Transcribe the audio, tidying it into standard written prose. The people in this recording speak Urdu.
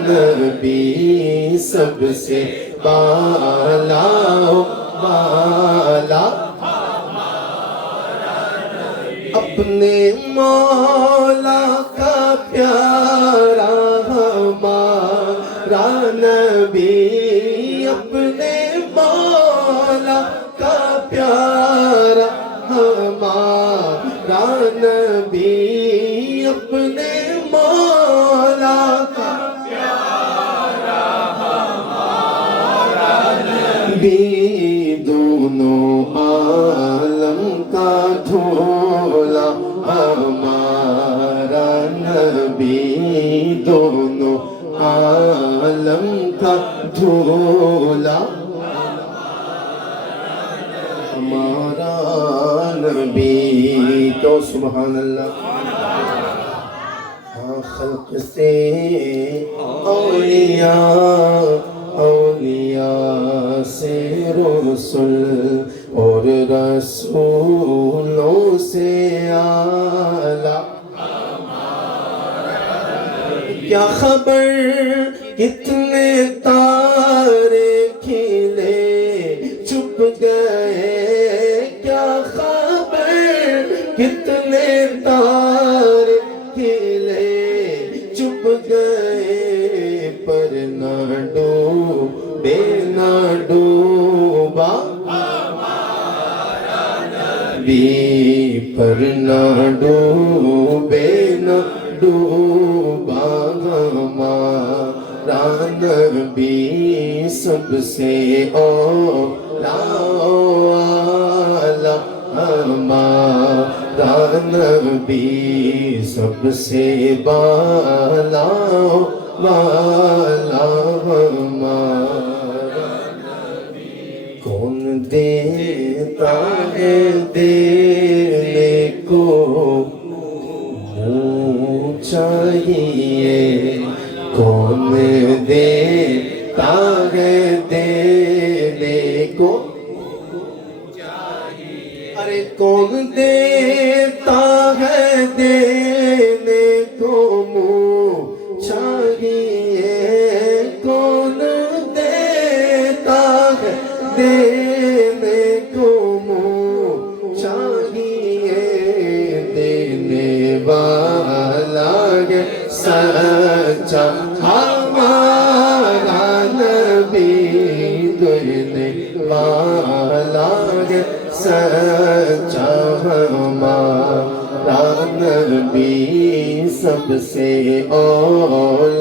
نبی سب سے بالا بالا اپنے مولا کا پیارا ہمارا نبی اپنے مولا کا پیارا ہمارا نبی اپنے مولا کا پیارا ہمارا نبی دونوں عالم کا دھولا ہمارا نبی دونوں عالم کا دھولا ہمارا نبی تو سبحان اللہ ہاں خلق سے اولیاء اولیاء سے رسول اور رسولوں سے اعلیٰ کیا خبر کتنے تارے کھلے چھپ گئے کیا خبر کتنے تارے کھلے چھپ گئے پر نہ ڈوبے نہ ڈوبا پر نہ ڈوبے نہ ڈوبا ہمارا نبی سب سے اولا ہمارا نبی سب سے بالا والا ہمارا کون دیتا ہے دینے کو منہ چاہیے کون دیتا ہے دینے کو ارے کون دیتا ہے دینے کو منہ چاہیے کون دیتا ہے دینے کو منہ چاہیے دینے والا ہے سچا ہمارا نبی دینے والا ہے سچا ہمارا نبی سب سے اولا